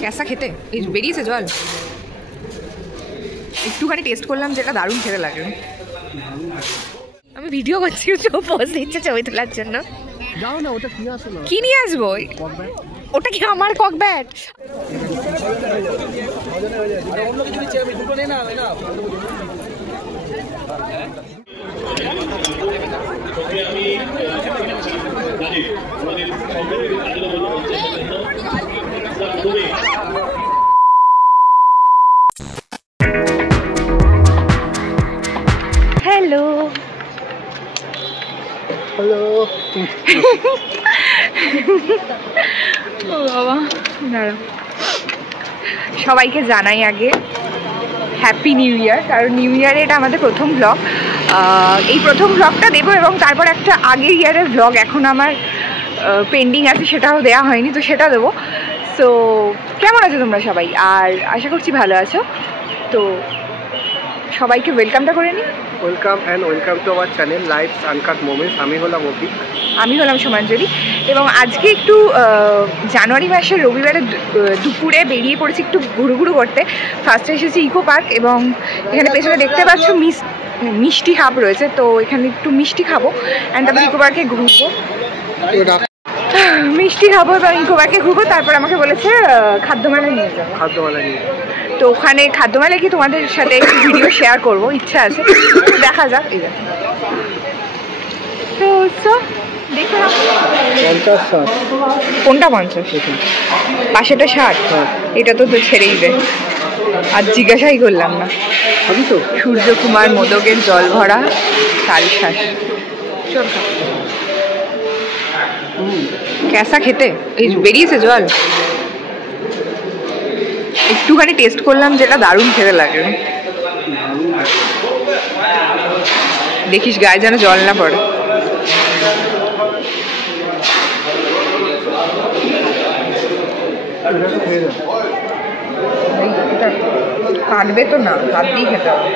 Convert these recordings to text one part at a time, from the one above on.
कैसा খেতে এই বেরিয়েছে জল একটুখানি টেস্ট করলাম যেটা দারুণ খেতে লাগে আমি ভিডিও করছি পোজ দিচ্ছে ছবি তোলার জন্য যাও না ওটা কি আসে না কি নিয়ে আসবো ওটা কি আমার কক ব্যাট অন্য কিছু নিচে আমি দুটো নেই না हेलो हेलो বাবা দাঁড়াও সবাইকে জানাই আগে হ্যাপি নিউ ইয়ার কারণ নিউ ইয়ারে এটা আমাদের প্রথম ব্লগ এই প্রথম ব্লগটা দেবো এবং তারপর একটা আগের ইয়ারের ব্লগ এখন আমার পেন্ডিং আছে সেটাও দেওয়া হয়নি তো সেটা দেবো সো কেমন আছো তোমরা সবাই আর আশা করছি ভালো আছো তো সবাইকে ওয়েলকামটা করে নিই welcome and welcome to our channel Life's Uncut Moments আমি হলাম অভিক আমি হলাম সুমাঞ্জলি এবং আজকে একটু জানুয়ারি মাসের রবিবারে দুপুরে বেরিয়ে পড়েছি একটু ঘুরু করতে ফার্স্টে এসেছি ইকো পার্ক এবং এখানে পেছনে দেখতে পাচ্ছ মিষ্টি হাব রয়েছে তো এখানে একটু মিষ্টি খাবো অ্যান্ড তারপর ইকো পার্কে ঘুরবো মিষ্টি খাবো এবং ইকো পার্কে ঘুরবো তারপর আমাকে বলেছে খাদ্যমেলায় নিয়ে যাবো খাদ্যমেলা নিয়ে তো ওখানে খাদ্যমেলায় কি তোমাদের সাথে একটু ভিডিও শেয়ার করবো ইচ্ছা আছে দেখা যাক এই তো দেখো 50-60 কোনটা 50 পাশেটা 60 এটা তো ছেড়েই দে আর জিজ্ঞাসাই করলাম না আমি তো সূর্যকুমার মোদকের জল ভরা তালশ্বাস কেসা খেতে এই বেরিয়েছে জল একটুখানি টেস্ট করলাম যেটা দারুণ খেতে লাগে দেখিস গায়ে যেন জল না পড়ে কাটবে তো না হাত দিয়ে খেতে হবে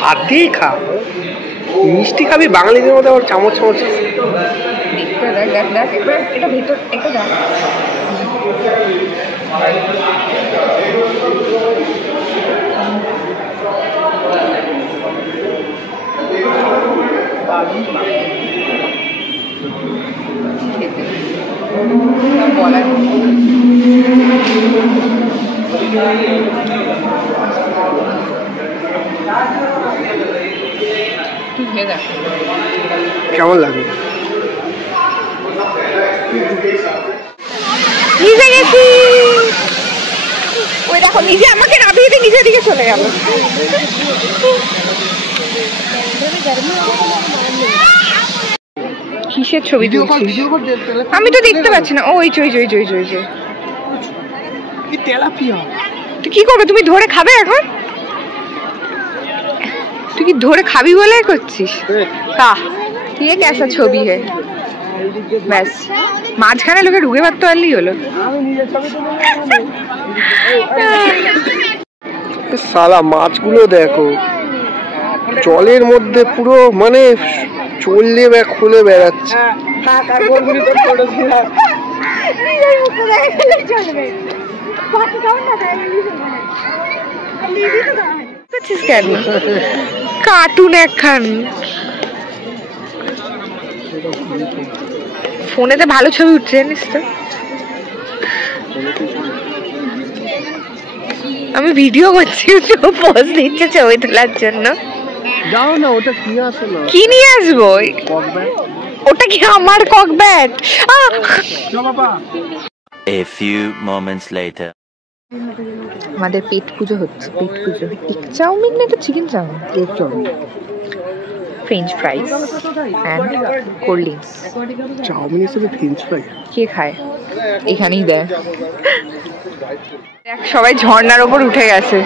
হাত দিয়েই খা মিষ্টি খাবি বাঙালিদের মধ্যে আবার চামচ দেখতে দেখ এটা ভিতর এটা দেখ বলার কেমন লাগে নিজে গেছি ওই দেখো নিজে আমাকে নামিয়ে দিয়ে নিজের দিকে চলে গেল কিসের ছবি তুলছিস আমি তো দেখতে পাচ্ছি না ওই কি তেলাপিয়া তুই কি করবে তুমি ধরে খাবে এখন তুই কি ধরে খাবি বলে করছিস তা ये कैसा ছবি है ব্যাস মাঝখানে লোকে ঢুকে পারতে পারলেই হলো সালা মাছগুলো দেখো জলের মধ্যে পুরো মানে চললে ব্যাগ খুলে বেড়াচ্ছে কার্টুন একখান ফোনেতে ভালো ছবি উঠছে জানিস তো আমি ভিডিও করছি পোজ দিচ্ছে ছবি তোলার জন্য যাও না ওটা কি আসে না কি নিয়ে আসবো ওটা কি আমার কক ব্যাট A few moments later আমাদের পেট পুজো হচ্ছে পেট পুজো এগ চাউমিন না তো chicken chow mein egg chow mein french fries and cold drinks chow mein হিসেবে ফ্রেঞ্চ ফ্রাই কে খায় এখানেই দেয় দেখ সবাই ঝর্ণার ওপর উঠে গেছে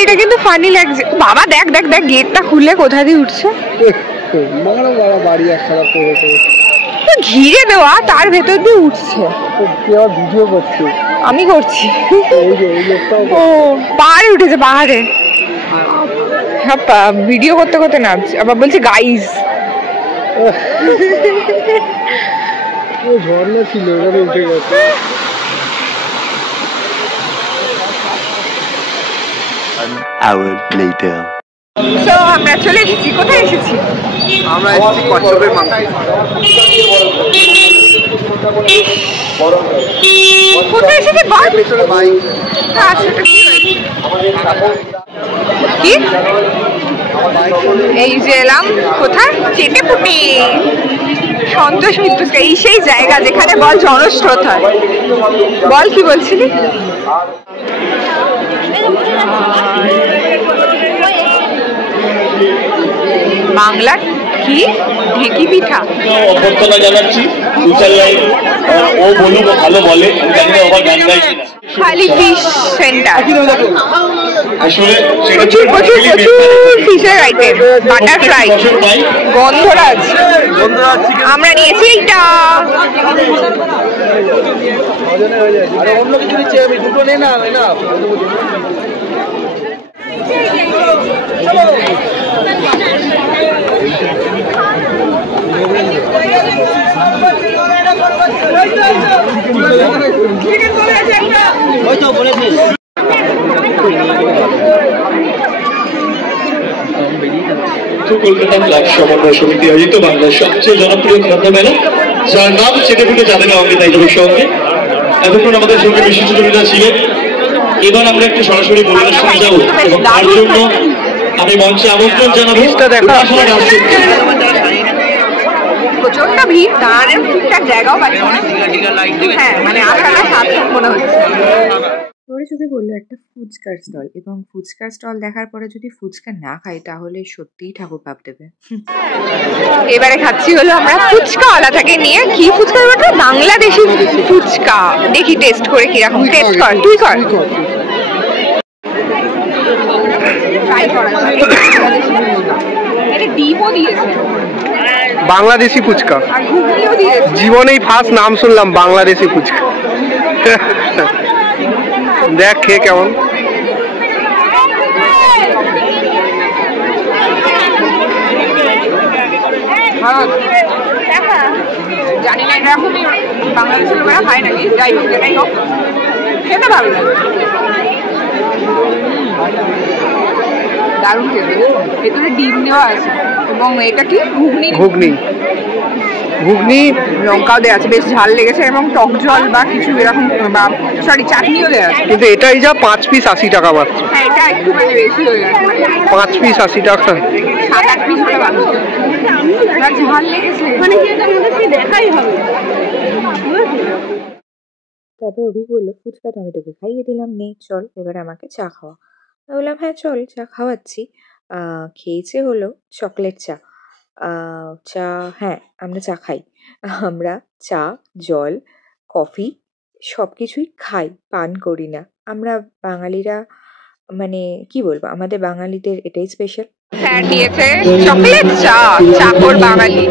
এটা কিন্তু ফানি লাগছে বাবা দেখ দেখ দেখ গেটটা খুললে কোথা দিয়ে উঠছে বড় বড় বাড়ি একসাথে পড়ে ঘিরে দেওয়া তার ভেতর দিয়ে উঠছে ভিডিও করছে আমি করছি ও পাহাড়ে উঠেছে পাহাড়ে ভিডিও করতে করতে নামছে আবার বলছে গাইস ঝর্ণা ছিল এখানে উঠে গেছে। An hour later. তো আমরা চলে এসেছি, কোথায় এসেছি? আমরা এসেছি কচ্ছপের মাংস। কোথায় এসেছি বল? পেছনে বাইক। আচ্ছা, এটা কি হয়েছে? কি? এই যে এলাম কোথায়? চেটেপুটি সন্তোষ মিত্র, এই সেই জায়গা যেখানে বল জনস্রোত হয়। বল কি বলছিলি? বাংলার কি ঢেকি পিঠা অভ্যর্থনা জানাচ্ছি। ও বলুক, ভালো বলে, আমি জানি না ওভার গান গাই কিনা। খালি ফিশ সেন্টার, আসলে প্রচুর প্রচুর প্রচুর ফিশের আইটেম, বাটার ফ্রাই, গন্ধরাজ। আমরা নিয়েছি এইটা। আরে অন্য কিছু নিচ্ছে, আমি দুটো নে না না। কলকাতা ক্লাব সমন্বয় সমিতি আয়োজিত বাংলার সবচেয়ে জনপ্রিয় খাদ্য মেলা, যার নাম চেটেপুটে যাবে না অঙ্কিতা ইজবের সঙ্গে। এতক্ষণ আমাদের সঙ্গে বিশিষ্টজনেরা ছিলেন। এবার আমরা একটু সরাসরি পরিবেশনে যাবো এবং তার জন্য আমি মঞ্চে আমন্ত্রণ জানাবো। প্রচন্ড ভিড়, দাঁড়ানোর ঠিকঠাক জায়গাও পাচ্ছি না। হ্যাঁ, মানে আসাটা সার্থক মনে হচ্ছে। পরে চোখে বললো একটা ফুচকার স্টল, এবং ফুচকার স্টল দেখার পরে যদি ফুচকা না খাই তাহলে সত্যিই ঠাকুর পাপ দেবে। এবারে খাচ্ছি হলো আমরা ফুচকাওয়ালা থেকে নিয়ে। কি ফুচকা বলতো? বাংলাদেশি ফুচকা। দেখি টেস্ট করে কিরকম। টেস্ট কর, তুই কর। এটা ডিমও দিয়েছে, বাংলাদেশি ফুচকা। আর ঘুগনিও দিয়েছে। জীবনেই ফার্স্ট নাম শুনলাম বাংলাদেশি ফুচকা। দেখ খেয়ে কেমন। জানি না এরকমই বাংলাদেশের লোকেরা খায় নাকি, যাই হোক যেটাই হোক খেতে ভালো লাগে, দারুণ খেতে। ভেতরে ডিম দেওয়া আছে এবং এটা কি ঘুগনি, ঘুগনি ঘুগনি লঙ্কাও দেওয়া আছে, বেশ ঝাল লেগেছে, এবং টক জল বা কিছু এরকম, বা সরি চাটনিও দেওয়া আছে। কিন্তু এটাই যা 5 পিস 80 টাকা মাত্র। হ্যাঁ, এটা একটু মানে বেশি হয়ে গেছে, 5 পিস 80 টাকা। 7-8 পিস হলে ভালো। ঝাল লেগেছে মানে কি, এটা আমাদের দেখাই হবে। তারপর অভি বললো ফুচকা তো আমি তোকে খাইয়ে দিলাম, নে চল এবার আমাকে চা খাওয়া। আমি বললাম হ্যাঁ চল চা খাওয়াচ্ছি। খেয়েছে হলো চকলেট চা। চা, হ্যাঁ আমরা চা খাই, আমরা চা, জল, কফি সব কিছুই খাই, পান করি না। আমরা বাঙালিরা, মানে কি বলবো, আমাদের বাঙালিদের এটাই স্পেশাল। স্যার দিয়েছে চকলেট চা, চাকর বাঙালি।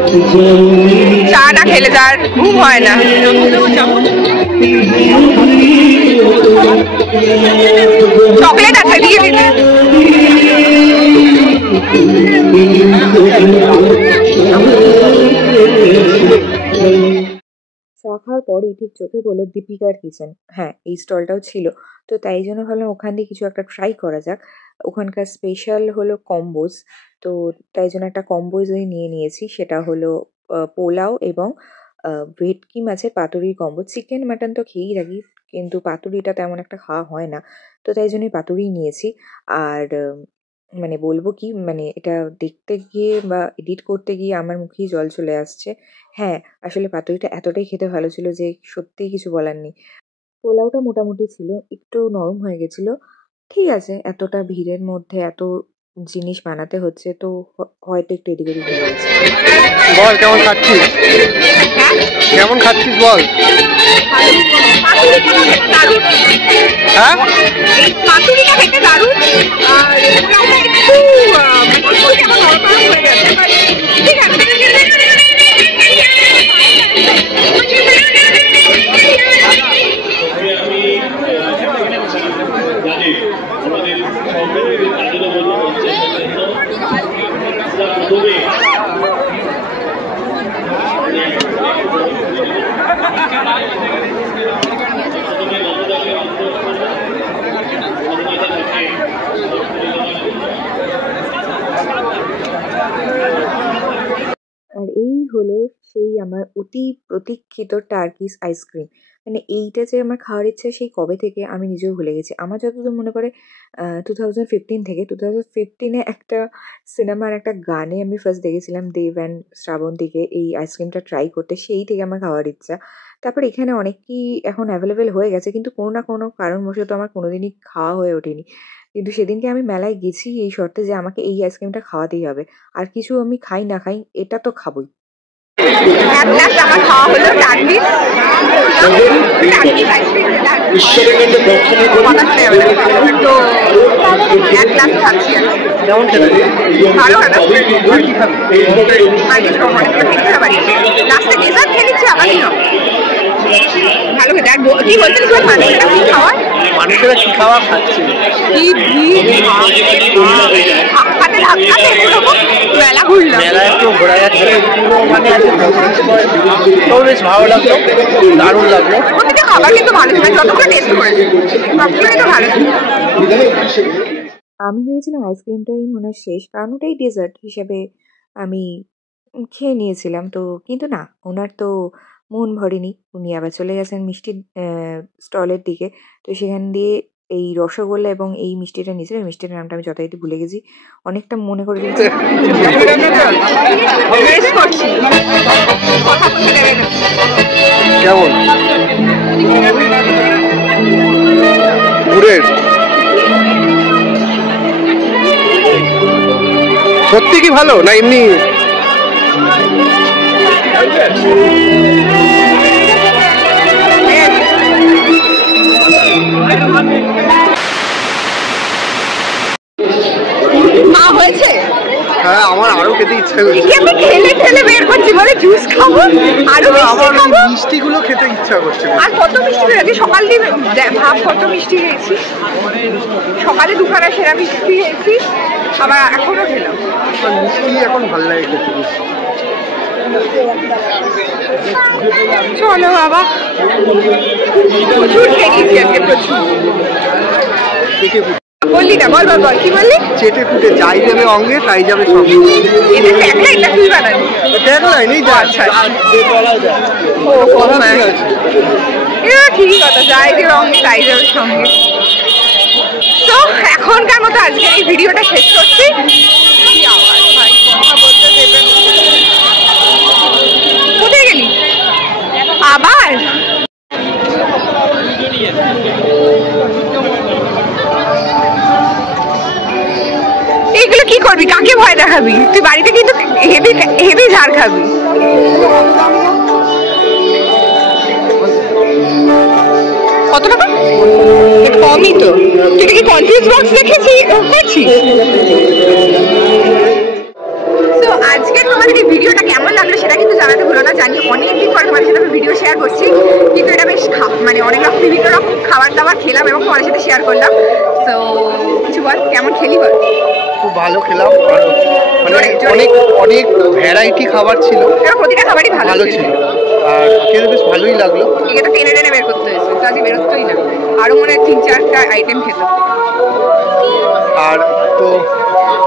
চা না খেলে তার ঘুম হয় না। চকলেট আছে, দিয়ে দিতে। চা খাওয়ার পরই ঠিক চোখে পড়লো দীপিকার কিচেন। হ্যাঁ, এই স্টলটাও ছিল, তো তাই জন্য ভাবলাম ওখান দিয়ে কিছু একটা ট্রাই করা যাক। ওখানকার স্পেশাল হলো কম্বোজ, তো তাই জন্য একটা কম্বোজই নিয়ে নিয়েছি। সেটা হলো পোলাও এবং ভেটকি মাছের পাতুরির কম্বো। চিকেন মাটন তো খেয়েই রাখি, কিন্তু পাতুরিটা তেমন একটা খাওয়া হয় না, তো তাই জন্যই পাতুরিই নিয়েছি। আর মানে বলবো কি, মানে এটা দেখতে গিয়ে বা এডিট করতে গিয়ে আমার মুখেই জল চলে আসছে। হ্যাঁ, আসলে পাতুরিটা এতটাই খেতে ভালো ছিল যে সত্যিই কিছু বলার নেই। পোলাওটা মোটামুটি ছিল, একটু নরম হয়ে গেছিলো। ঠিক আছে, এতটা ভিড়ের মধ্যে এত জিনিস বানাতে হচ্ছে, তো হয়তো একটু এদিক ওদিক হয়ে গেছে। বল কেমন খাচ্ছিস? কেমন খাচ্ছিস বল? হ্যাঁ, পাতুরিটা খেতে দারুণ। আর একটু নরম হয়ে গেছে, ঠিক আছে। আমার অতি প্রতীক্ষিত টার্কিশ আইসক্রিম। মানে এইটা যে আমার খাওয়ার ইচ্ছা সেই কবে থেকে আমি নিজেও ভুলে গেছি। আমার যতদূর মনে পড়ে 2015 থেকে 2015-এ একটা সিনেমার একটা গানে আমি ফার্স্ট দেখেছিলাম দেব অ্যান্ড শ্রাবন্তীকে এই আইসক্রিমটা ট্রাই করতে, সেই থেকে আমার খাওয়ার ইচ্ছা। তারপর এখানে অনেকই এখন অ্যাভেলেবেল হয়ে গেছে, কিন্তু কোনো না কোনো কারণবশত আমার কোনোদিনই খাওয়া হয়ে ওঠেনি। কিন্তু সেদিনকে আমি মেলায় গেছি এই শর্তে যে আমাকে এই আইসক্রিমটা খাওয়াতেই হবে, আর কিছু আমি খাই না খাই এটা তো খাবোই। এক গ্লাস আমার খাওয়া হলো টার্কিশ আইসক্রিম, ঈশ্বরের কাছে প্রার্থনা করি তো এক গ্লাস খাচ্ছি আর কি। কেমন খেতে? ভালো হয় না? এই ধরনের আর কিছু খেতে পারি লাস্টে ডেজার্ট খেয়ে নিচ্ছি আবার কি হবে? ভালো খেতে। আর কি বলতে মানুষেরা কি খাওয়ার মানুষেরা কি খাওয়া খাচ্ছে? কি ভিড়, হাতে ধাক্কাতে এরকম মেলা ঘুরলাম। মেলা একটু ঘোরা যাচ্ছে, পুরো মানে তো বেশ ভালো লাগলো, দারুণ লাগলো। প্রতিটা খাবার কিন্তু ভালো ছিল, যতগুলো টেস্ট করেছি সবগুলোই তো ভালো ছিল। আমি ভেবেছিলাম আইসক্রিমটাই মনে হয় শেষ, কারণ ওটাই ডেজার্ট হিসাবে আমি খেয়ে নিয়েছিলাম। তো কিন্তু না, ওনার তো মন ভরেনি, উনি আবার চলে গেছেন মিষ্টির স্টলের দিকে। তো সেখান দিয়ে এই রসগোল্লা এবং এই মিষ্টিটা নিয়েছিল, এই মিষ্টিটার নামটা আমি যথারীতি ভুলে গেছি, অনেকটা মনে করে দিয়েছি। কেমন ঘুরের? সত্যি কি ভালো না এমনি? মা হয়েছে? হ্যাঁ, আমার আরো খেতে ইচ্ছা করছে। কি আমি ঠেলে ঠেলে বের করছি, বলে জুস খাবো আরো আমার মিষ্টি খাবো। মিষ্টিগুলো খেতে ইচ্ছা করছে। আর কত মিষ্টি বেরোচ্ছে সকাল দিয়ে, ভাব কত মিষ্টি খেয়েছি সকালে, দুখানা সেরা মিষ্টি খেয়েছি, আবার এখনো খেলাম। মিষ্টি এখন ভালো লাগে খেতে বেশি। চলো বাবা, প্রচুর খেয়ে নিয়েছি আজকে, প্রচুর। বললি না, বল বল বল, কি বললি? চেটে ফুটে যাই যাবে অঙ্গে তাই যাবে সঙ্গে। এটা ট্যাগলাইন না তুই বানালি? ট্যাগলাইন এই যা আচ্ছা ও কথা ঠিক আছে। এটা ঠিকই কথা, যাই যাবে অঙ্গে তাই যাবে সঙ্গে। তো এখনকার মতো আজকে এই ভিডিওটা শেষ করছি। কি আওয়াজ ভাই, কথা বলতে দেবে না। কোথায় গেলি আবার? এইগুলো কি করবি, কাকে ভয় দেখাবি তুই? বাড়িতে কিন্তু হেভি হেভি ঝাড় খাবি। কত টাকা? কমই তো। তুই কি কনফিউজ বক্স দেখেছিস? তো আজকে তোমাদের এই ভিডিওটা কেমন লাগলো সেটা কিন্তু জানাতে ভুলো না। জানি অনেকদিন পর তোমাদের সাথে আমি ভিডিও শেয়ার করছি, কিন্তু এটা বেশ মানে অনেক রকম বিভিন্ন রকম খাবার দাবার খেলাম এবং তোমাদের সাথে শেয়ার করলাম। তো কিছু বল, কেমন খেলি বল? খুব ভালো খেলাম, মানে অনেক অনেক ভ্যারাইটি খাবার ছিল, প্রতিটা খাবারই ভালো ছিল আর খেতে বেশ ভালোই লাগলো। একে তো টেনে টেনে বের করতে হয়েছে, তো আজকে বেরোতোই না, আরো মনে হয় 3-4টা আইটেম খেত। আর তো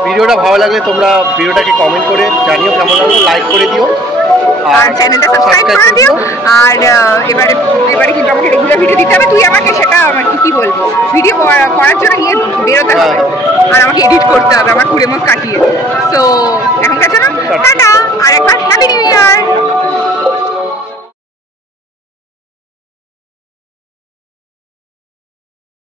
ভিডিওটা ভালো লাগলে তোমরা ভিডিওটাকে কমেন্ট করে জানিও কেমন লাগলো, লাইক করে দিও আর চ্যানেলটা সাবস্ক্রাইব করে দিও। আর এবারে কিন্তু আমাকে রেগুলার ভিডিও দিতে হবে, তুই আমাকে সেটা কি বলবো, ভিডিও করার জন্য নিয়ে বেরোতে হবে, আর আমাকে এডিট করতে হবে আমার পুরে মুখ কাটিয়ে। তো